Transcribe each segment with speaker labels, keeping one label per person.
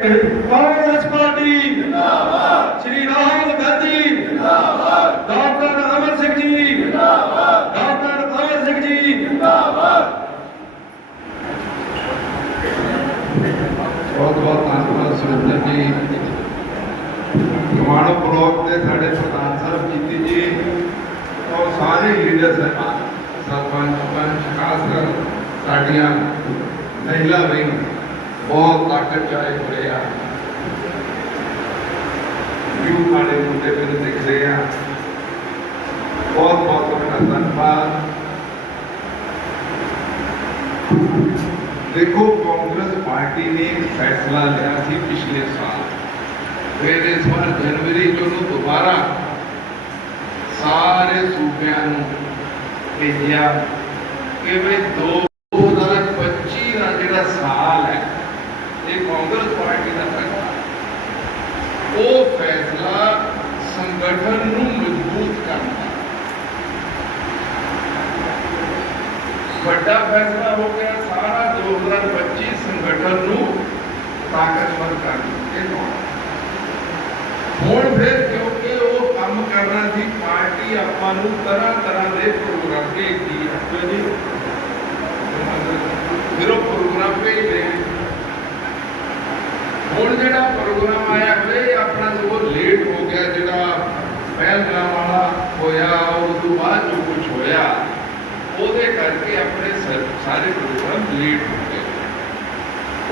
Speaker 1: Congress party. ਜਿੰਦਾਬਾਦ। ਸ਼੍ਰੀ ਰਾਹੁਲ ਗਾਂਧੀ। ਜਿੰਦਾਬਾਦ। Doctor Amar Singh ji. ਜਿੰਦਾਬਾਦ। ਡਾਕਟਰ ਅਮਰ ਸਿੰਘ ਜੀ।
Speaker 2: ਬਹੁਤ ਬਹੁਤ ਧੰਨਵਾਦ ਸੁਰਿੰਦਰ ਜੀ। ਕਮਾਣੋ ਬਲਾਕ ਦੇ ਸਾਡੇ ਪ੍ਰਧਾਨ ਸਾਹਿਬ ਜੀਤੀ ਜੀ। ਔਰ ਸਾਰੇ ਲੀਡਰ ਸਾਹਿਬਾਨ ਸਰਪੰਚ ਪੰਚ ਖਾਸ ਕਰ ਸਾਡੀਆਂ ਮਹਿਲਾ ਵਿੰਗ ਬਹੁਤ ਤਾਕਤ ਚਾਏ ਹੋਏ ਆ। ਯੂ ਵਾਲੇ ਮੁੰਡੇ ਮੈਨੂੰ ਦਿਖਦੇ ਆ। ਬਹੁਤ ਬਹੁਤ ਤੁਹਾਡਾ ਧੰਨਵਾਦ। ਦੇਖੋ, ਕਾਂਗਰਸ ਪਾਰਟੀ ਨੇ ਫੈਸਲਾ ਲਿਆ ਸੀ ਪਿਛਲੇ ਸਾਲ। ਫਿਰ ਇਸ ਵਾਰ ਜਨਵਰੀ ਚ ਦੁਬਾਰਾ ਸਾਰੇ ਸੂਬਿਆਂ ਨੂੰ ਭੇਜਿਆ। ਕਿ ਵੀ ਦਾ ਜਿਹੜਾ ਸਾਲ ਹੈ ਇਹ ਕਾਂਗਰਸ ਪਾਰਟੀ ਦਾ ਫੈਸਲਾ ਉਹ ਫੈਸਲਾ ਸੰਗਠਨ ਨੂੰ ਮਜ਼ਬੂਤ ਕਰਨਾ ਵੱਡਾ ਫੈਸਲਾ ਹੋ ਗਿਆ ਸਾਰਾ 2025 ਸੰਗਠਨ ਨੂੰ ਤਾਕਤਵਰ ਕਰਨਾ ਇਹ ਹੋਣਾ। ਹੁਣ ਫਿਰ ਕਿਉਂਕਿ ਉਹ ਕੰਮ ਕਰਨਾ ਸੀ ਪਾਰਟੀ ਤਰ੍ਹਾਂ ਤਰ੍ਹਾਂ ਦੇ ਪ੍ਰੋਗਰਾਮ ਭੇਜਦੀ ਹੈ। ਜੀ। ਫਿਰ ਉਹ ਪ੍ਰੋਗਰਾਮ ਭੇਜਦੇ ਨੇ। ਹੁਣ ਜਿਹੜਾ ਪ੍ਰੋਗਰਾਮ ਆਇਆ ਹੋਇਆ ਆਪਣਾ ਜੋ ਲੇਟ ਹੋ ਗਿਆ, ਜਿਹੜਾ ਪਹਿਲਗਾਮ ਵਾਲਾ ਹੋਇਆ, ਉਸ ਤੋਂ ਬਾਅਦ ਜੋ ਕੁਝ ਹੋਇਆ, ਉਹਦੇ ਕਰਕੇ ਆਪਣੇ ਸਾਰੇ ਪ੍ਰੋਗਰਾਮ ਲੇਟ ਹੋ ਗਏ।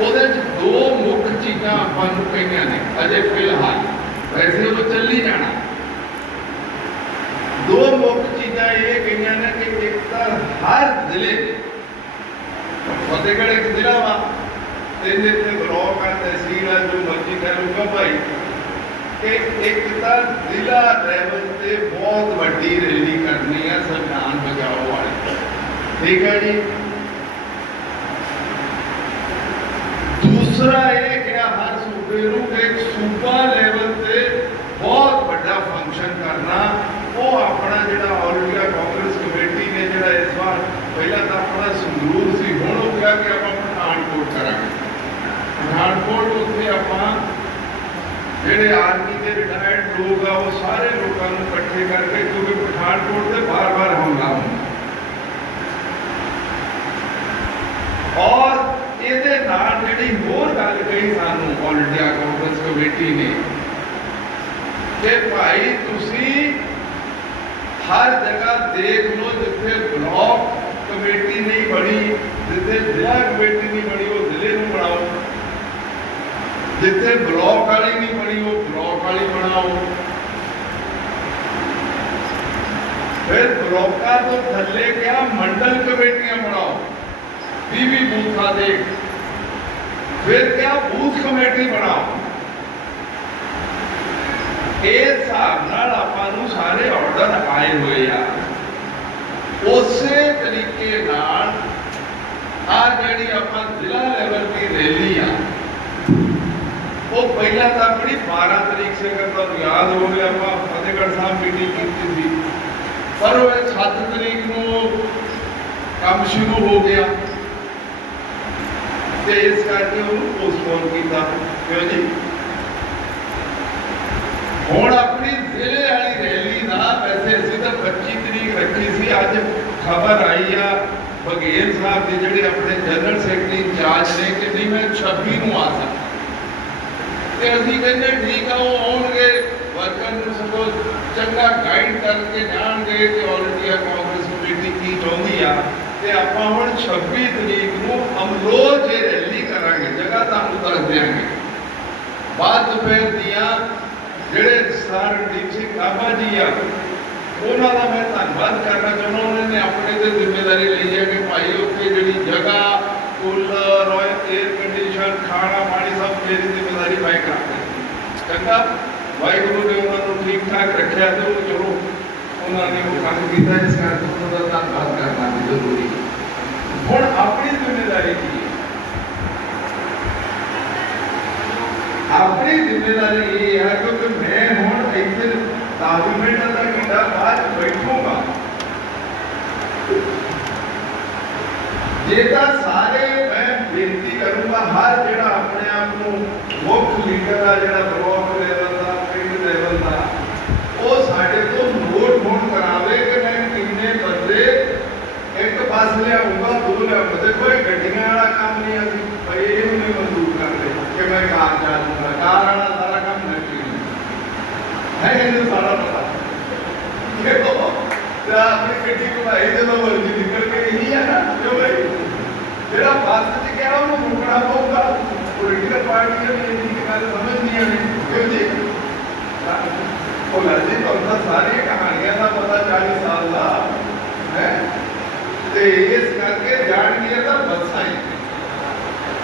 Speaker 2: ਉਹਦੇ ਚ ਦੋ ਮੁੱਖ ਚੀਜ਼ਾਂ ਆਪਾਂ ਨੂੰ ਕਹੀਆਂ ਨੇ, ਅਜੇ ਫਿਲਹਾਲ। ਵੈਸੇ ਉਹ ਚੱਲੀ ਜਾਣਾ ਦੋ ਮੁੱਖ ਚੀਜ਼ਾਂ ਇਹ ਕਹੀਆਂ ਨੇ ਕਿ ਇੱਕ ਤਾਂ ਹਰ ਜ਼ਿਲ੍ਹੇ, ਫਤਿਹਗੜ੍ਹ ਇੱਕ ਜ਼ਿਲ੍ਹਾ ਵਾ, ਤੇ ਇਹਦੇ ਤੇ ਬਲੌਕ ਆ, ਤਹਿਸੀਲ ਆ ਕਿ ਇੱਕ ਤਾਂ ਜ਼ਿਲ੍ਹਾ ਲੈਵਲ ਤੇ ਬਹੁਤ ਵੱਡੀ ਰੈਲੀ ਕਰਨੀ ਹੈ ਸੰਵਿਧਾਨ ਬਚਾਓ ਵਾਲੀ। ਠੀਕ ਹੈ ਜੀ? ਦੂਸਰਾ ਇਹ ਕਿ ਹਰ ਸੂਬੇ ਨੂੰ ਇੱਕ ਸੂਬਾ ਲੈ ਤੇ ਬਹੁਤ ਵੱਡਾ ਫੰਕਸ਼ਨ ਕਰਨਾ ਉਹ ਆਪਣਾ ਜਿਹੜਾ ਆਲ ਇੰਡੀਆ ਕਾਂਗਰਸ ਕਮੇਟੀ ਨੇ ਜਿਹੜਾ ਇਸ ਵਾਰ ਪਹਿਲਾਂ ਤਾਂ ਆਪਣਾ ਸੰਗਰੂਰ ਸੀ ਹੁਣ ਉਹ ਕਿਹਾ ਕਿ ਆਪਾਂ ਪਠਾਨਕੋਟ ਕਰਾਂਗੇ ਪਠਾਨਕੋਟ ਆਪਾਂ ਜਿਹੜੇ ਆਰਮੀ ਦੇ ਰਿਟਾਇਰਡ ਲੋਕ ਆ, ਉਹ ਸਾਰੇ ਲੋਕਾਂ ਨੂੰ ਇਕੱਠੇ ਕਰਕੇ ਕਿਉਂਕਿ ਪਠਾਨਕੋਟ ਦੇ ਬਾਰ-ਬਾਰ ਹਮਲਾ ਹੁੰਦਾ ਔਰ ਇਹਦੇ ਨਾਲ ਜਿਹੜੀ ਹੋਰ ਗੱਲ ਕਹੀ ਸਾਨੂੰ ਆਲ ਇੰਡੀਆ ਕਾਂਗਰਸ ਕਮੇਟੀ ਨੇ ਕਿ ਭਾਈ ਤੁਸੀਂ ਹਰ ਜਗ੍ਹਾ ਦੇਖ ਲਓ ਜਿੱਥੇ ਬਲਾਕ ਕਮੇਟੀ ਨਹੀਂ ਬਣੀ, ਜਿੱਥੇ ਜ਼ਿਲ੍ਹਾ ਕਮੇਟੀ ਨਹੀਂ ਬਣੀ, ਉਹ ਜ਼ਿਲ੍ਹੇ ਨੂੰ ਬਣਾਓ। ਜਿੱਥੇ ਬਲਾਕ ਵਾਲੀ ਨਹੀਂ ਬਣੀ, ਉਹ ਬਲਾਕ ਵਾਲੀ ਬਣਾਓ। ਫਿਰ ਬਲਾਕਾਂ ਤੋਂ ਥੱਲੇ ਕਿਹਾ, ਮੰਡਲ ਕਮੇਟੀਆਂ ਬਣਾਓ। 20 ਬੂਥਾਂ ਦੇ। ਫਿਰ ਕਿਹਾ, ਬੂਥ ਕਮੇਟੀ ਬਣਾਓ। ਇਹ ਹਿਸਾਬ ਨਾਲ ਆਪਾਂ ਨੂੰ ਸਾਰੇ ਆਰਡਰ ਆਏ ਹੋਏ ਆ। ਉਸੇ ਤਰੀਕੇ ਨਾਲ ਆ ਜਿਹੜੀ ਆਪਾਂ ਜ਼ਿਲ੍ਹਾ ਲੈਵਲ ਦੀ ਰੈਲੀ ਆ ਉਹ ਪਹਿਲਾਂ ਤਾਂ ਆਪਣੀ 12 ਤਰੀਕ ਸੇ ਕਰ ਤੁਹਾਨੂੰ ਯਾਦ ਗਿਆ ਆਪਾਂ ਫਤਿਹਗੜ੍ਹ ਸਾਹਿਬ ਮੀਟਿੰਗ ਕੀਤੀ ਸੀ। ਪਰ ਉਹ 7 ਤਰੀਕ ਨੂੰ ਕੰਮ ਸ਼ੁਰੂ ਹੋ ਗਿਆ। ਤੇ ਇਸ ਕਰਕੇ ਉਹਨੂੰ ਪੋਸਟਪੋਨ ਕੀਤਾ। ਕਿਉਂ ਜੀ? ਹੁਣ ਆਪਣੀ ਜ਼ਿਲ੍ਹੇ ਵਾਲੀ ਰੈਲੀ ਦਾ ਵੈਸੇ ਅਸੀਂ ਤਾਂ 25 ਤਰੀਕ ਰੱਖੀ ਸੀ। ਅੱਜ ਖਬਰ ਆਈ ਆ ਬਘੇਲ ਸਾਹਿਬ ਦੇ, ਜਿਹੜੇ ਆਪਣੇ ਜਨਰਲ ਸੈਕਟਰੀ ਇੰਚਾਰਜ ਨੇ, ਕਿ ਨਹੀਂ, ਮੈਂ 26 ਨੂੰ ਆ ਸਕਦਾ। ਤੇ ਅਸੀਂ ਕਹਿੰਦੇ ਠੀਕ ਆ, ਉਹ ਆਉਣਗੇ। ਵਰਕਰ ਨੂੰ ਸਗੋਂ ਚੰਗਾ ਗਾਈਡ ਕਰਕੇ ਜਾਣਗੇ ਕਿ ਆਲ ਇੰਡੀਆ ਕਾਂਗਰਸ ਕਮੇਟੀ ਕੀ ਚਾਹੁੰਦੀ ਆ। ਤੇ ਆਪਾਂ ਹੁਣ 26 ਤਰੀਕ ਨੂੰ ਅਮਰੋਜ ਇਹ ਰੈਲੀ ਕਰਾਂਗੇ, ਜਗ੍ਹਾ ਤੁਹਾਨੂੰ ਦੱਸ ਦਿਆਂਗੇ। ਬਾਅਦ ਦੁਪਹਿਰ ਦੀਆਂ ਜਿਹੜੇ ਸਰਦਾਰ ਰਣਦੀਪ ਕਾਬਾ ਜੀ ਆ, ਉਹਨਾਂ ਦਾ ਮੈਂ ਧੰਨਵਾਦ ਕਰਨਾ ਚਾਹੁੰਦਾ, ਉਹਨਾਂ ਨੇ ਆਪਣੇ ਤੇ ਜ਼ਿੰਮੇਵਾਰੀ ਲਈ ਹੈ ਕਿ ਭਾਈ ਉੱਥੇ ਜਿਹੜੀ ਜਗ੍ਹਾ ਕੂਲਰ ਔਰ 에ਅਰ ਕੰਡੀਸ਼ਨ ਖਾਣਾ, ਪਾਣੀ ਸਭ ਮੇਰੀ ਜ਼ਿੰਮੇਵਾਰੀ ਮੈਂ ਕਰਾਂਗਾ ਚੰਗਾ? ਵਾਹਿਗੁਰੂ ਨੇ ਉਹਨਾਂ ਨੂੰ ਠੀਕ ਠਾਕ ਰੱਖਿਆ ਤੇ ਉਹ ਚਲੋ ਉਹਨਾਂ ਨੇ ਉਹ ਕੰਮ ਕੀਤਾ, ਇਸ ਕਰਕੇ ਉਹਨਾਂ ਦਾ ਧੰਨਵਾਦ ਕਰਨਾ ਵੀ ਜ਼ਰੂਰੀ ਹੁਣ ਆਪਣੀ ਜ਼ਿੰਮੇਵਾਰੀ ਕੀ ਹੈ? ਆਪਣੀ ਜ਼ਿੰਮੇਵਾਰੀ ਇਹ ਹੈ ਕਿ ਮੈਂ ਹੁਣ ਇੱਥੇ 10 ਮਿੰਟ ਦਾ ਘੰਟਾ ਬਾਅਦ ਬੈਠੂਗਾ। ਜੇ ਤਾਂ ਹਰ ਜਿਹੜਾ ਆਪਣੇ ਆਪ ਆਪ ਨੂੰ ਮੁੱਖ ਲੀਡਰ ਆ ਜਿਹੜਾ ਬਲਾਕ ਲੈਵਲ ਦਾ ਪਿੰਡ ਲੈਵਲ ਦਾ, ਉਹ ਸਾਡੇ ਤੋਂ ਨੋਟ ਹੋਣ ਕਰਾਵੇ ਕਿ ਮੈਂ ਕਿੰਨੇ ਬੰਦੇ ਇੱਕ ਬੱਸ ਲਿਆਉਂਗਾ ਦੋ ਲਿਆਉਂਗਾ ਤੇ ਕੋਈ ਗੱਡੀਆਂ ਵਾਲਾ ਕੰਮ ਨਹੀਂ ਅਸੀਂ ਭਾਈ, ਇਹ ਨਹੀਂ ਮਨਜ਼ੂਰ ਕਰਦੇ। ਕਿ ਮੈਂ ਕਾਰ ਚਾਲੂਗਾ ਕਾਰ। ਵਾਲਾ ਸਾਰਾ ਕੰਮ ਮੈਂ ਕੀ ਹੈ ਇਹਨੂੰ ਸਾਰਾ ਪਤਾ। ਦੇਖੋ, ਤੇ ਆਪਣੀ ਗੱਡੀ ਘੁਮਾਈ ਜਦੋਂ ਮਰਜ਼ੀ ਨਿਕਲ ਕੇ ਇਹੀ ਆ ਨਾ, ਕਿਉਂ ਭਾਈ? ਜਿਹੜਾ ਬੱਸ 'ਚ ਪਊਗਾ ਪੋਲੀਟੀਕਲ ਪਾਰਟੀਆਂ ਵੀ ਇਹ ਗੱਲ ਸਮਝਦੀਆਂ ਨੇ ਕਿਉਂ ਜੀ ਉਹ ਲੱਗਦੀ ਤੁਹਾਨੂੰ ਤਾਂ ਕਹਾਣੀਆਂ ਦਾ ਪਤਾ 40 ਸਾਲ ਦਾ ਹੈ ਤੇ ਇਸ ਕਰਕੇ ਜਾਣਗੀਆਂ ਤਾਂ ਬੱਸਾਂ ਹੀ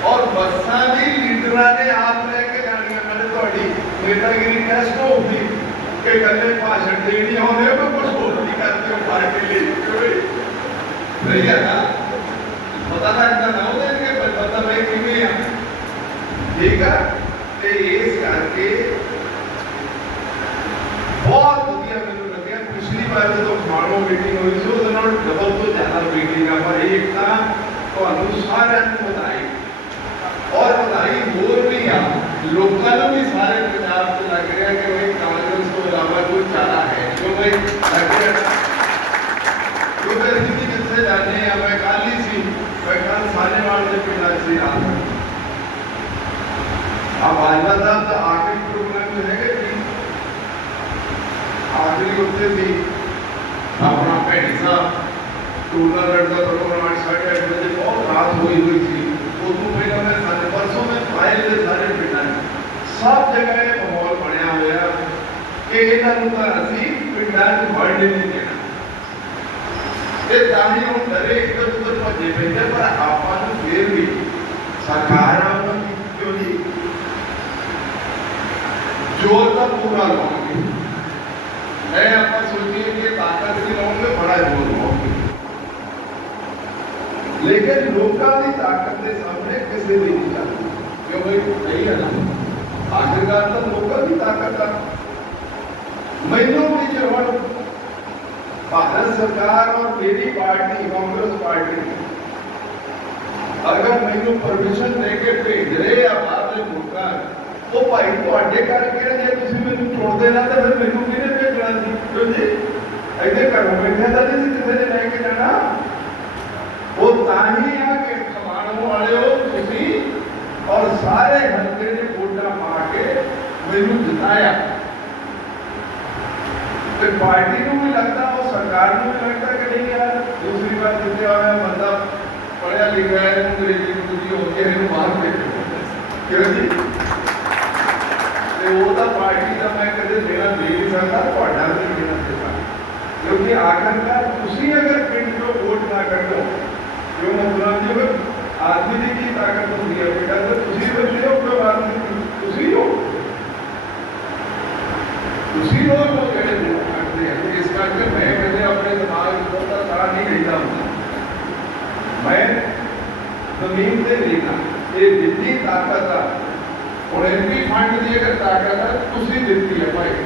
Speaker 2: ਔਰ ਬੱਸਾਂ ਵੀ ਲੀਡਰਾਂ ਨੇ ਆਪ ਲੈ ਕੇ ਜਾਣੀਆਂ ਨਾਲੇ ਤੁਹਾਡੀ ਨੇਤਾਗਿਰੀ ਟੈਸਟ ਹੋਊਗੀ ਕਿ ਕੱਲੇ ਭਾਸ਼ਣ ਦੇਣੀ ਆਉਂਦੇ ਹੋ ਕੁਝ ਹੋਰ ਨਹੀਂ ਕਰਦੇ ਹੋ ਪਾਰਟੀ ਲਈ ਨਹੀਂ ਹੈ ਨਾ ਪਤਾ ਲੱਗਦਾ ਨਾ ਉਹਦੇ ਕਿ ਪਤਾ ਮੈਂ ਕਿਵੇਂ ਆ ਠੀਕ ਆ ਤੇ ਇਸ ਕਰਕੇ ਬਹੁਤ ਵਧੀਆ ਮੈਨੂੰ ਲੱਗਿਆ ਪਿਛਲੀ ਵਾਰ ਜਦੋਂ ਖਾਣੋ ਮੀਟਿੰਗ ਹੋਈ ਸੀ ਉਹਦੇ ਨਾਲ ਡਬਲ ਤੋਂ ਜ਼ਿਆਦਾ ਮੀਟਿੰਗ ਆ ਪਰ ਇਹ ਤਾਂ ਤੁਹਾਨੂੰ ਸਾਰਿਆਂ ਨੂੰ ਵਧਾਈ ਔਰ ਵਧਾਈ ਹੋਰ ਵੀ ਆ ਲੋਕਾਂ ਨੂੰ ਵੀ ਸਾਰੇ ਪੰਜਾਬ 'ਚ ਲੱਗ ਰਿਹਾ ਕਿ ਉਹ ਕਾਂਗਰਸ ਤੋਂ ਇਲਾਵਾ ਕੋਈ ਚਾਰਾ ਹੈ ਕਿਉਂ ਬਈ ਲੱਗ ਰਿਹਾ ਨਾ? ਕਿਉਂਕਿ ਅਸੀਂ ਵੀ ਜਿੱਥੇ ਜਾਂਦੇ ਆ ਮੈਂ ਕੱਲ੍ਹ ਹੀ ਸੀ ਮੈਂ ਕੱਲ੍ਹ ਸਾਨੇਵਾਲ ਦੇ ਪਿੰਡਾਂ 'ਚ ਸੀ ਰਾਤ ਨੂੰ ਆ ਬਾਜਵਾ ਸਾਹਿਬ ਦਾ ਆਖਰੀ ਪ੍ਰੋਗਰਾਮ ਜੋ ਹੈਗਾ ਜੀ ਆਖਰੀ ਉੱਥੇ ਸੀ ਆਪਣਾ ਭੈਣੀ ਸਾਹਿਬ ਟੂਰਨਾਮੈਂਟ ਦਾ ਪ੍ਰੋਗਰਾਮ ਸਾਡੇ ਅੱਠ ਵਜੇ ਬਹੁਤ ਰਾਤ ਹੋਈ ਹੋਈ ਸੀ ਉਦੋਂ ਪਹਿਲਾਂ ਮੈਂ ਸਾਡੇ ਪਰਸੋਂ ਮੈਂ ਫਾਈਲ ਦੇ ਸਾਰੇ ਪਿੰਡਾਂ 'ਚ ਸਭ ਜਗ੍ਹਾ ਇਹ ਮਾਹੌਲ ਬਣਿਆ ਹੋਇਆ ਕਿ ਇਹਨਾਂ ਨੂੰ ਤਾਂ ਅਸੀਂ ਪਿੰਡਾਂ 'ਚ ਵੜਨ ਹੀ ਨਹੀਂ ਦੇਣਾ ਇਹ ਤਾਂ ਹੀ ਹੁਣ ਡਰੇ ਇੱਧਰ ਉੱਧਰ ਭੱਜੇ ਪੈਂਦੇ ਪਰ ਆਪਾਂ ਨੂੰ ਫੇਰ ਵੀ ਸਰਕਾਰ ਆਪਾਂ ਨੂੰ ਕਿਉਂ ਜੀ ਜੋਰ ਤਾਂ ਪੂਰਾ ਲਾਉਂਗੇ ਮੈਂ ਆਪਾਂ ਸੋਚੀਏ ਕਿ ਤਾਕਤ ਵੀ ਲਾਉਂਗੇ ਬੜਾ ਜੋਰ ਲਾਉਂਗੇ ਲੇਕਿਨ ਲੋਕਾਂ ਦੀ ਤਾਕਤ ਦੇ ਸਾਹਮਣੇ ਕਿਸੇ ਦੀ ਨਹੀਂ ਚੱਲਦੀ ਕਿਉਂ ਬਈ ਨਹੀਂ ਹੈ ਨਾ ਆਖਿਰਕਾਰ ਤਾਂ ਲੋਕਾਂ ਦੀ ਤਾਕਤ ਆ ਮੈਨੂੰ ਵੀ ਜੇ ਹੁਣ ਭਾਰਤ ਸਰਕਾਰ ਔਰ ਮੇਰੀ ਪਾਰਟੀ ਕਾਂਗਰਸ ਪਾਰਟੀ ਅਗਰ ਮੈਨੂੰ ਪਰਮਿਸ਼ਨ ਦੇ ਕੇ ਭੇਜ ਰਹੇ ਆ ਬਾਹਰ ਦੇ ਮੁਲਕਾਂ ਉਹ ਭਾਈ ਤੁਹਾਡੇ ਕਰਕੇ ਜੇ ਤੁਸੀਂ ਮੈਨੂੰ ਛੋੜਦੇ ਨਾ, ਤਾਂ ਫਿਰ ਮੈਨੂੰ ਕਿਹਨੇ ਭੇਜਣਾ ਸੀ ਕਿਉਂ ਜੀ? ਇੱਥੇ ਘਰੋਂ ਬੈਠਾ ਤਾਂ ਨਹੀਂ ਕਿਸੇ ਨੇ ਲੈ ਕੇ ਜਾਣਾ। ਉਹ ਤਾਂ ਹੀ ਆ ਕਿ ਖਮਾਣੋਂ ਵਾਲਿਓ ਤੁਸੀਂ ਔਰ ਸਾਰੇ ਹਲਕੇ ਦੇ ਵੋਟਾਂ ਪਾ ਕੇ ਮੈਨੂੰ ਜਿਤਾਇਆ। ਤੇ ਪਾਰਟੀ ਨੂੰ ਵੀ ਲੱਗਦਾ ਉਹ ਸਰਕਾਰ ਨੂੰ ਵੀ ਲੱਗਦਾ ਕਿ ਨਹੀਂ ਯਾਰ, ਦੂਸਰੀ ਵਾਰ ਜਿੱਤਿਆ ਹੋਇਆ ਬੰਦਾ ਪੜਿਆ ਲਿਖਿਆ ਹੈ। ਇਹਨੂੰ ਅੰਗਰੇਜ਼ੀ ਨੂੰ ਤੁਸੀਂ ਹੋ ਕੇ ਇਹਨੂੰ ਬਾਹਰ ਭੇਜੋ ਕਿਉਂ ਜੀ ਤੇ ਉਹ ਤਾਂ ਪਾਰਟੀ ਦਾ ਮੈਂ ਕਦੇ ਦੇਣਾ ਦੇ ਨਹੀਂ ਸਕਦਾ ਤੁਹਾਡਾ ਵੀ ਨਹੀਂ ਦੇਣਾ ਦੇ ਸਕਦਾ ਕਿਉਂਕਿ ਆਖਰਕਾਰ ਤੁਸੀਂ ਅਗਰ ਪਿੰਡ ਤੋਂ ਵੋਟ ਨਾ ਕੱਢੋ ਜੋ ਮਤਲਬ ਜੀ ਉਹ ਆਦਮੀ ਦੀ ਕੀ ਤਾਕਤ ਹੁੰਦੀ ਹੈ ਬੇਟਾ ਤਾਂ ਤੁਸੀਂ ਬੰਦੇ ਹੋ ਕੋਈ ਆਦਮੀ ਤੁਸੀਂ ਹੋ ਤੁਸੀਂ ਲੋਕ ਹੋ ਜਿਹੜੇ ਵੋਟ ਕੱਢਦੇ ਆ ਇਸ ਕਰਕੇ ਮੈਂ ਕਦੇ ਆਪਣੇ ਦਿਮਾਗ ਤੋਂ ਤਾਂ ਸਾਰਾ ਨਹੀਂ ਲੈਂਦਾ ਹੁੰਦਾ ਮੈਂ ਜ਼ਮੀਨ ਤੇ ਲਿਖਾ ਇਹ ਦਿੱਤੀ ਤਾਕਤ ਆ। ਹੁਣ ਐਮਪੀ ਫੰਡ ਦੀ ਅਗਰ ਤਾਕਤ ਆ, ਤੁਸੀਂ ਦਿੱਤੀ ਹੈ ਭਾਈ।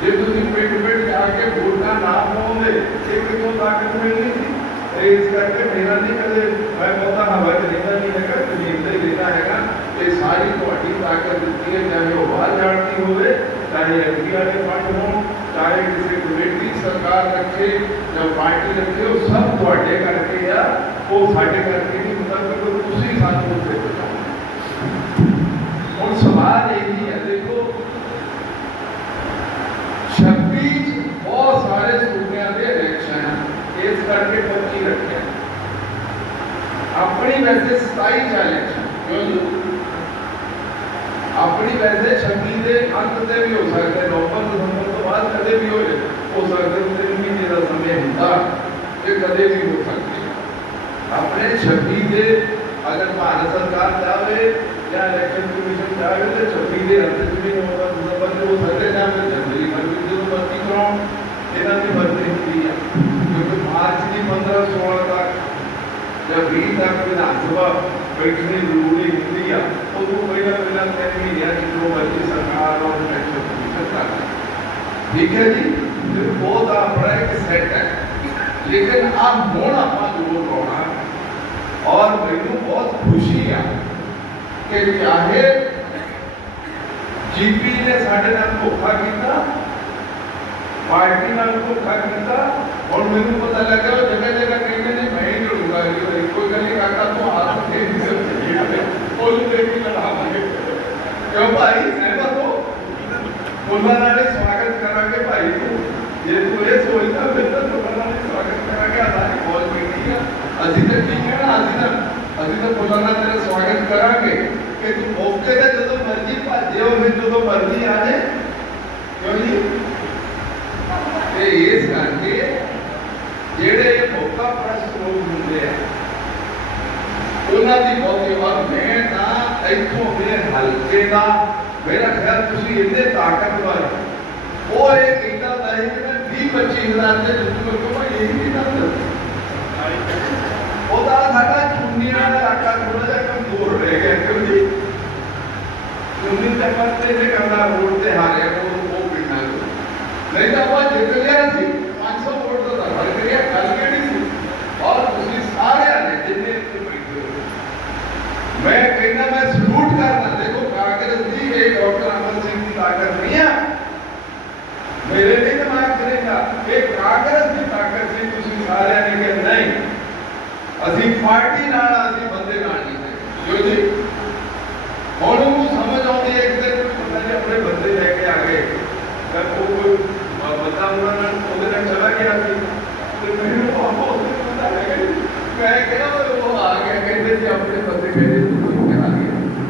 Speaker 2: ਜੇ ਤੁਸੀਂ ਪਿੰਡ ਪਿੰਡ ਜਾ ਕੇ ਵੋਟਾਂ ਨਾ ਪਾਉਂਦੇ, ਇਹ ਕਿਥੋਂ ਤਾਕਤ ਮਿਲਣੀ ਸੀ? ਤੇ ਇਸ ਕਰਕੇ ਮੇਰਾ ਨਹੀਂ ਕਦੇ, ਮੈਂ ਬਹੁਤਾ ਹਵਾ ਚ ਰਹਿੰਦਾ ਨਹੀਂ ਹੈਗਾ, ਜ਼ਮੀਨ ਤੇ ਰਹਿੰਦਾ ਹੈਗਾ। ਇਹ ਸਾਰੀ ਤੁਹਾਡੀ ਤਾਕਤ ਦਿੱਤੀ ਹੈ, ਚਾਹੇ ਉਹ ਬਾਹਰ ਜਾਣਦੀ ਹੋਵੇ, ਚਾਹੇ ਐਮਪੀ ਵਾਲੇ ਫੰਡ ਹੋਣ, ਚਾਹੇ ਕਿਸੇ ਕਮੇਟੀ ਸਰਕਾਰ ਰੱਖੇ ਜਾਂ ਪਾਰਟੀ ਰੱਖੇ, ਉਹ ਸਭ ਤੁਹਾਡੇ ਕਰਕੇ ਆ, ਉਹ ਸਾਡੇ ਕਰਕੇ ਨਹੀਂ ਹੁੰਦਾ, ਕਿਉਂਕਿ ਤੁਸੀਂ ਸਾਨੂੰ ਉੱਤੇ ਹੁਣ ਸਵਾਲ ਇਹ ਹੀ ਹੈ, ਦੇਖੋ 26 ਬਹੁਤ ਸਾਰੇ ਸੂਬਿਆਂ ਦੇ ਇਲੈਕਸ਼ਨ ਇਸ ਕਰਕੇ ਪੱਚੀ ਰੱਖਿਆ। ਆਪਣੀ ਵੈਸੇ 27 ਚ ਇਲੈਕਸ਼ਨ ਕਿਉਂ ਆਪਣੀ ਵੈਸੇ 26 ਦੇ ਅੰਤ ਤੇ ਵੀ ਹੋ ਸਕਦਾ, ਨਵੰਬਰ, ਦਸੰਬਰ ਤੋਂ ਬਾਅਦ ਕਦੇ ਵੀ ਹੋ ਸਕਦਾ। ਦਾ ਸਮੇਂ ਹੁੰਦਾ ਇਹ ਕਦੇ ਵੀ ਹੋ ਸਕਦੀ ਹੈ ਆਪਣੇ 26 ਦੇ ਅਗਰ ਭਾਰਤ ਸਰਕਾਰ ਚਾਹੇ ਜਾਂ ਇਲੈਕਸ਼ਨ ਕਮਿਸ਼ਨ ਚਾਹੇ ਤੇ 26 ਦੇ ਅੰਤ ਚ ਵੀ ਨਵੰਬਰ ਦਸੰਬਰ ਚ ਹੋ ਸਕਦਾ ਹੈ ਜਾਂ ਫਿਰ ਜਨਵਰੀ ਫਰਵਰੀ ਜਦੋਂ ਭਰਤੀ ਕਰਾਉਣ ਇਹਨਾਂ ਦੀ ਭਰਤੀ ਹੁੰਦੀ ਹੈ ਕਿਉਂਕਿ ਮਾਰਚ ਦੀ 15 16 ਤੱਕ ਜਾਂ 20 ਤੱਕ ਵਿਧਾਨ ਸਭਾ ਬੈਠਣੀ ਜ਼ਰੂਰੀ ਹੁੰਦੀ ਆ ਉਦੋਂ ਪਹਿਲਾਂ ਪਹਿਲਾਂ ਤਿੰਨ ਮਹੀਨਿਆਂ ਦੀ ਜੋ ਮਰਜ਼ੀ ਸਰਕਾਰ ਔਰ ਇਲੈਕਸ਼ਨ ਕਮਿਸ਼ਨ ਕਰਦਾ ਠੀਕ ਹੈ ਜੀ ਫਿਰ ਉਹ ਤਾਂ ਆਪਣਾ ਇੱਕ ਸੈਟ ਹੈ। ਲੇਕਿਨ ਆ ਹੁਣ ਆਪਾਂ ਜ਼ਰੂਰ ਲਾਉਣਾ ਔਰ ਮੈਨੂੰ ਬਹੁਤ ਖੁਸ਼ੀ ਆ ਕਿ ਚਾਹੇ ਜੀਪੀ ਨੇ ਸਾਡੇ ਨਾਲ ਧੋਖਾ ਕੀਤਾ, ਪਾਰਟੀ ਨਾਲ ਧੋਖਾ ਕੀਤਾ, ਹੁਣ ਮੈਨੂੰ ਪਤਾ ਲੱਗਾ ਉਹ ਜਗ੍ਹਾ ਜਗ੍ਹਾ ਕਹਿੰਦੇ ਨੇ, ਮੈਂ ਹੀ ਲੜੂੰਗਾ ਇਹ ਕੋਈ ਗੱਲ ਨਹੀਂ, ਕਾਕਾ ਤੂੰ ਹੱਥ ਦੇ ਦੀ ਸਭ ਉਹਨੂੰ ਦੇਖ ਕੇ ਲੜਾਵਾਂਗੇ ਕਿਉਂ ਭਾਈ ਸਹਿਮਤ ਹੋ ਉਹਨਾਂ ਨਾਲ ਹੀ ਸਵਾਗਤ ਕਰਾਂਗੇ ਭਾਈ ਤੂੰ ਜੇ ਤੂੰ ਇਹ ਸੋਚਦਾ ਫਿਰ ਤਾਂ ਉਹਨਾਂ ਨਾਲ ਹੀ ਸਵਾਗਤ ਕਰਾਂਗੇ ਆਦਾਨੀ ਬਹੁਤ ਬੈਠੀ ਆ। ਅਸੀਂ ਤਾਂ ਕੀ ਕਹਿਣਾ ਅਸੀਂ ਤਾਂ ਅਸੀਂ ਤਾਂ ਫੁੱਲਾਂ ਨਾਲ ਤੇਰਾ ਸਵਾਗਤ ਕਰਾਂਗੇ ਕਿ ਤੂੰ ਮੌਕੇ ਤੇ ਜਦੋਂ ਮਰਜ਼ੀ ਭੱਜੇ ਹੋਵੇ ਜਦੋਂ ਮਰਜ਼ੀ ਆ ਜਾਏ। ਤੇ ਇਸ ਕਰਕੇ ਜਿਹੜੇ ਮੌਕਾ ਪ੍ਰਸਤ ਲੋਕ ਹੁੰਦੇ ਆ, ਉਹਨਾਂ ਦੀ ਬਹੁਤੀ ਵਾਰ ਮੈਂ ਤਾਂ ਇੱਥੋਂ ਮੇਰੇ ਹਲਕੇ ਦਾ। ਮੇਰਾ ਖਿਆਲ ਤੁਸੀਂ ਇੰਨੇ ਤਾਕਤਵਰ ਹੋ। ਉਹ ਇਹ ਕਹਿੰਦਾ ਤਾਂ ਕਿ ਮੈਂ 20 25 ਹਜ਼ਾਰ ਦੇ ਜਿੱਤੂ ਕੋ ਮੈਂ ਇਹ ਨਹੀਂ ਦੱਸਦਾ ਉਹਦਾ ਸਾਡਾ ਚੁੰਨੀਆਂ ਦਾ ਇਲਾਕਾ ਥੋੜਾ ਜਿਹਾ ਕਮਜ਼ੋਰ ਰਹਿ ਗਿਆ ਕਿਉਂ ਜੀ ਚੁੰਨੀ ਤੱਕ ਤੇ ਜੇ ਕਰਦਾ ਰੋਡ ਤੇ ਹਾਰਿਆ ਉਹ ਉਹ ਪਿੰਡਾਂ ਨੂੰ ਨਹੀਂ ਤਾਂ ਉਹ ਜਿੱਤ ਲਿਆ ਸੀ 500 ਵੋਟ ਦਾ ਤਾਂ ਫ਼ਰਕ ਰਿਹਾ ਗੱਲ ਕਿਹੜੀ ਸੀ ਔਰ ਤੁਸੀਂ ਸਾਰਿਆਂ ਨੇ ਜਿੰਨੇ ਇੱਥੇ ਬੈਠੇ ਹੋ ਮੈਂ ਕਹਿੰਦਾ ਮੈਂ ਸਲੂਟ ਕਰਦਾ ਦੇਖੋ ਕਾਂਗਰਸ ਦੀ ਇਹ ਡਾਕਟਰ ਅਮਰ ਸਿੰਘ ਦੀ ਤਾਕਤ ਨਹੀਂ ਆ ਮੇਰੇ ਨਹੀਂ ਦਿਮਾਗ ਕਰੇਗਾ ਇਹ ਕਾਂਗਰਸ ਦੀ ਤਾਕਤ ਸੀ, ਤੁਸੀਂ ਸਾਰਿਆਂ ਨੇ ਕਿ ਨਹੀਂ, ਅਸੀਂ ਪਾਰਟੀ ਨਾਲ ਅਸੀਂ ਬੰਦੇ ਨਾਲ ਨਹੀਂ ਜੋ ਜੀ, ਹੁਣ ਉਹਨੂੰ ਸਮਝ ਆਉਂਦੀ ਹੈ ਕਿ ਤੇ ਪਤਾ ਨਹੀਂ ਆਪਣੇ ਬੰਦੇ ਲੈ ਕੇ ਆ ਗਏ। ਤਾਂ ਉਹ ਕੋਈ ਬੰਦਾ ਉਹਨਾਂ ਨਾਲ, ਉਹਦੇ ਨਾਲ ਚਲਾ ਗਿਆ ਸੀ। ਤੇ ਮੈਨੂੰ ਉਹ ਬੰਦਾ ਲੈ ਗਏ ਮੈਂ ਕਿਹਾ ਉਹ ਆ ਗਿਆ, ਕਹਿੰਦੇ ਜੀ, ਆਪਣੇ ਬੰਦੇ ਕਹਿੰਦੇ ਤੂੰ ਕੋਈ ਗਿਆ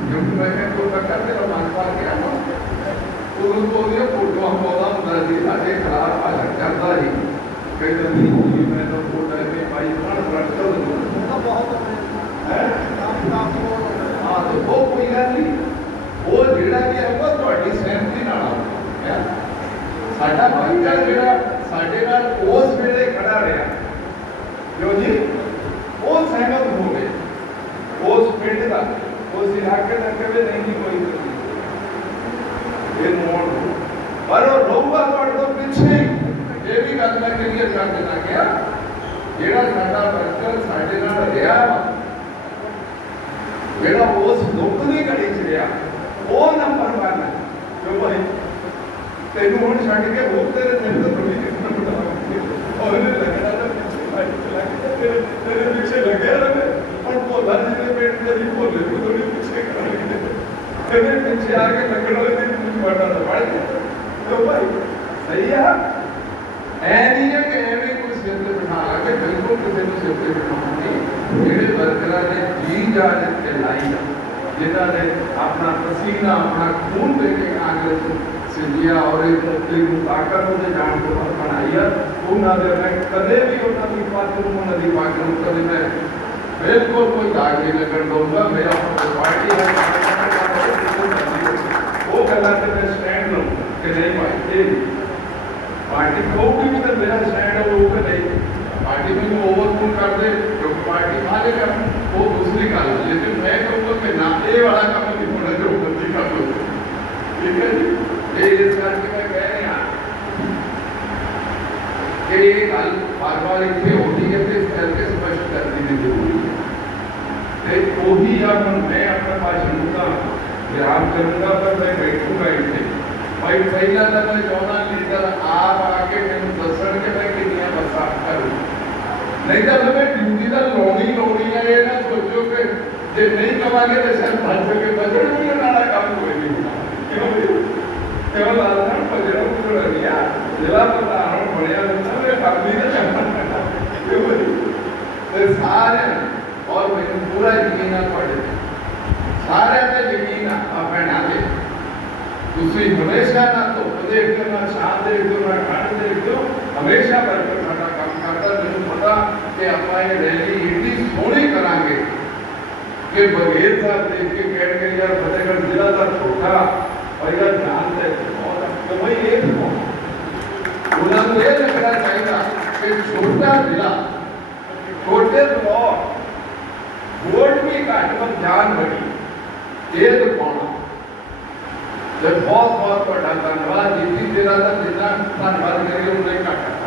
Speaker 2: ਕਿਉਂਕਿ ਮੈਂ ਕਿਹਾ, ਕੋਈ ਕੱਟਾ ਤੇਰਾ ਮਨ ਪਾ ਗਿਆ ਨਾ ਉਹਨੂੰ ਕੋਲੀਆਂ ਫੋਟੋਆਂ ਪਾਉਂਦਾ ਹੁੰਦਾ ਸੀ, ਸਾਡੇ ਖਰਾਬ ਭਾਸ਼ਣ ਕਰਦਾ ਸੀ। ਕਹਿੰਦਾ ਨਹੀਂ ਜੀ ਮੈਂ ਤਾਂ ਫੋਟੋ ਤੇ ਪਾਈ ਪੜ ਪੜ ਕਰ ਦੂੰਗਾ ਹੈ? ਹਾਂ ਤੇ ਉਹ ਕੋਈ ਗੱਲ ਨਹੀਂ। ਉਹ ਜਿਹੜਾ ਕਿ ਆਪਾਂ ਤੁਹਾਡੀ ਸਹਿਮਤੀ ਨਾਲ ਆਉਂਦਾ। ਸਾਡਾ ਭਾਈਚਾਰਾ ਜਿਹੜਾ ਸਾਡੇ ਨਾਲ ਉਸ ਵੇਲੇ ਖੜਾ ਰਿਹਾ ਜੋ ਜੀ ਉਹ ਸਹਿਮਤ ਹੋ ਗਏ ਉਸ ਪਿੰਡ ਦਾ ਉਸ ਇਲਾਕੇ ਦਾ ਕਦੇ ਨਹੀਂ ਕੋਈ ਇਹ ਮੋੜ ਪਰ ਉਹ ਰਹੂਗਾ ਤੁਹਾਡੇ ਤੋਂ ਪਿੱਛੇ ਹੀ। ਇਹ ਵੀ ਗੱਲ ਮੈਂ ਕਲੀਅਰ ਕਰ ਦੇਣਾ ਗਿਆ ਜਿਹੜਾ ਸਾਡਾ ਵਰਕਰ ਸਾਡੇ ਨਾਲ ਰਿਹਾ ਜਿਹੜਾ ਉਸ ਦੁੱਖ ਦੀ ਘੜੀ ਚ ਰਿਹਾ, ਉਹ ਨੰਬਰ 1 ਹੈ। ਕਿਉਂ ਭਾਈ? ਤੈਨੂੰ ਹੁਣ ਛੱਡ ਕੇ ਹੋਰ ਤੇਰੇ ਦਿਲ ਤੋਂ ਥੋੜੀ ਔਰ ਲੱਗਣਾ ਤਾਂ ਪਿੱਛੇ ਤੇਰੇ ਪਿੱਛੇ ਲੱਗਿਆ ਰਹੇ ਹੁਣ ਭੋਲਾ ਜਿਹਦੇ ਪੇਟ ਦੇ ਵੀ ਭੋਲੇ ਨੂੰ ਥੋੜੀ ਪਿੱਛੇ ਕਰਾਂਗੇ ਤੇਰੇ ਪਿੱਛੇ ਆ ਕੇ ਲੱਗਣ ਵਾਲੇ ਦੀ ਤੂੰ ਮਾਰਨਾ ਤਾਂ ਵੜ ਗਿਆ। ਕਿਉਂ ਭਾਈ? ਸਹੀ ਆ। ਐ ਨਹੀਂ ਹੈ ਕਿ ਐਵੇਂ ਕੇ ਬਿਲਕੁਲ ਕਿਸੇ ਨੂੰ ਸਿਰ ਤੇ ਬਿਠਾਉਣਾ ਨਹੀਂ ਜਿਹੜੇ ਵਰਕਰਾਂ ਨੇ ਜੀ ਜਾਨ ਤੇ ਲਾਈ ਆ, ਜਿਨ੍ਹਾਂ ਨੇ ਆਪਣਾ ਪਸੀਨਾ, ਆਪਣਾ ਖੂਨ ਦੇ ਕੇ ਕਾਂਗਰਸ ਸਿੰਧਿਆ ਔਰ ਇਹ ਮੁਕਤੀ ਨੂੰ ਤਾਕਤ ਉਹਦੇ ਜਾਣ ਤੋਂ ਬਣਾਈ ਆ, ਉਹਨਾਂ ਦੇ ਮੈਂ ਕਦੇ ਵੀ ਉਹਨਾਂ ਦੀ ਪੱਗ ਨੂੰ, ਉਹਨਾਂ ਦੀ ਪੱਗ ਨੂੰ ਕਦੇ ਮੈਂ ਬਿਲਕੁਲ ਕੋਈ ਦਾਗ ਨਹੀਂ ਲੱਗਣ ਦਊਂਗਾ, ਮੇਰਾ ਪਾਰਟੀ ਹੈ ਉਹ ਗੱਲਾਂ ਤੇ ਮੈਂ ਸਟੈਂਡ ਲਊਂਗਾ, ਕਿ ਨਹੀਂ ਭਾਈ, ਇਹ ਨਹੀਂ। ਪਾਰਟੀ ਕਹੂਗੀ ਵੀ ਤਾਂ ਮੇਰਾ ਸਟੈਂਡ ਹੋਊਗਾ ਨਹੀਂ ਪਾਰਟੀ ਮੈਨੂੰ ਓਵਰਕਮ ਕਰ ਦੇ ਕਿਉਂਕਿ ਪਾਰਟੀ ਮਾਲੇ ਕਰ ਉਹ ਦੂਸਰੀ ਗੱਲ ਹੈ। ਲੇਕਿਨ ਮੈਂ ਕਹੂੰਗਾ ਕਿ ਨਾ, ਇਹ ਵਾਲਾ ਕੰਮ ਨਹੀਂ ਹੋਣਾ ਜੋ ਬੰਦੀ ਕਰ ਲੋ ਠੀਕ ਹੈ ਜੀ? ਇਹ ਇਸ ਕਰਕੇ ਮੈਂ ਕਹਿ ਰਿਹਾ ਕਿ ਇਹ ਗੱਲ ਬਾਰ ਬਾਰ ਇੱਥੇ ਹੋਣੀ ਹੈ ਤੇ ਇਸ ਕਰਕੇ ਸਪਸ਼ਟ ਕਰਨੀ ਦੀ ਜ਼ਰੂਰੀ ਹੈ। ਤੇ ਉਹੀ ਆ, ਹੁਣ ਮੈਂ ਆਪਣਾ ਭਾਸ਼ਣ ਨੂੰ ਤਾਂ ਵਿਰਾਮ ਕਰੂੰਗਾ, ਪਰ ਮੈਂ ਬੈਠੂੰਗਾ ਇੱਥੇ। ਭਾਈ ਪਹਿਲਾਂ ਤਾਂ ਮੈਂ ਚਾਹੁੰਦਾ ਲੀਡਰ ਆਪ ਆ ਕੇ ਮੈਨੂੰ ਦੱਸਣ ਕਿ ਮੈਂ ਕਿੰਨੀਆਂ ਬੱਸਾਂ ਕਰੂ ਨਹੀਂ ਤਾਂ ਮੈਂ ਡਿਊਟੀ ਤਾਂ ਲਾਉਣੀ ਲਾਉਣੀ ਹੈ ਇਹ ਨਾ ਸੋਚੋ ਕਿ ਜੇ ਨਹੀਂ ਕਵਾਂਗੇ ਤਾਂ ਸ਼ਾਇਦ ਭੱਜ ਕੇ ਬਜਟ ਵੀ ਨਾਲਾ ਕੰਮ ਹੋਏ ਨਹੀਂ ਕਿਉਂ ਵੀ ਕਿਉਂ ਲਾਲਣਾ ਬਜਟ ਪ੍ਰਧਾਨ ਬਣਿਆ ਹੁੰਦਾ ਮੈਂ ਕੰਮ ਨਹੀਂ ਤਾਂ ਤੇ ਸਾਰੇ ਔਰ ਮੈਨੂੰ ਪੂਰਾ ਯਕੀਨ ਹੈ ਤੁਹਾਡੇ ਤੇ। ਤੇ ਯਕੀਨ ਆ ਭੈਣਾਂ ਤੇ। ਤੁਸੀਂ ਹਮੇਸ਼ਾ ਨਾ ਧੁੱਪ ਦੇਖਦੇ ਹੋ, ਨਾ ਛਾਂ ਦੇਖਦੇ ਨਾ ਠੰਡ ਦੇਖਦੇ ਹੋ ਹਮੇਸ਼ਾ ਵਰਕਰ ਸਾਡਾ ਕੰਮ ਕਰਦਾ ਮੈਨੂੰ ਪਤਾ। ਕਿ ਆਪਾਂ ਇਹ ਰੈਲੀ ਇੰਨੀ ਸੋਹਣੀ ਕਰਾਂਗੇ। ਕਿ ਬਗੇਰ ਸਾਹਿਬ ਦੇਖ ਕੇ ਕਹਿਣਗੇ, ਯਾਰ ਫਤਿਹਗੜ੍ਹ ਜ਼ਿਲ੍ਹਾ ਦਾ ਛੋਟਾ ਔਰ ਯਾਰ ਜਾਨ ਤੇ ਬਹੁਤ ਕਿ ਭਈ ਇਹ ਉਹਨਾਂ ਨੂੰ ਇਹ ਲੱਗਣਾ ਚਾਹੀਦਾ ਕਿ ਛੋਟਾ ਜ਼ਿਲ੍ਹਾ, ਛੋਟੇ ਬਲਾਕ ਵੋਟ ਵੀ ਘੱਟ ਪਰ ਜਾਨ ਬੜੀ, ਇਹ ਦਿਖਾਉਣਾ। ਤੇ ਬਹੁਤ ਬਹੁਤ ਤੁਹਾਡਾ ਧੰਨਵਾਦ ਜਿੱਤੀ ਤੇਰਾ ਤਾਂ ਜਿੰਨਾ ਧੰਨਵਾਦ ਕਰੀਏ, ਉਹਨੇ ਘੱਟ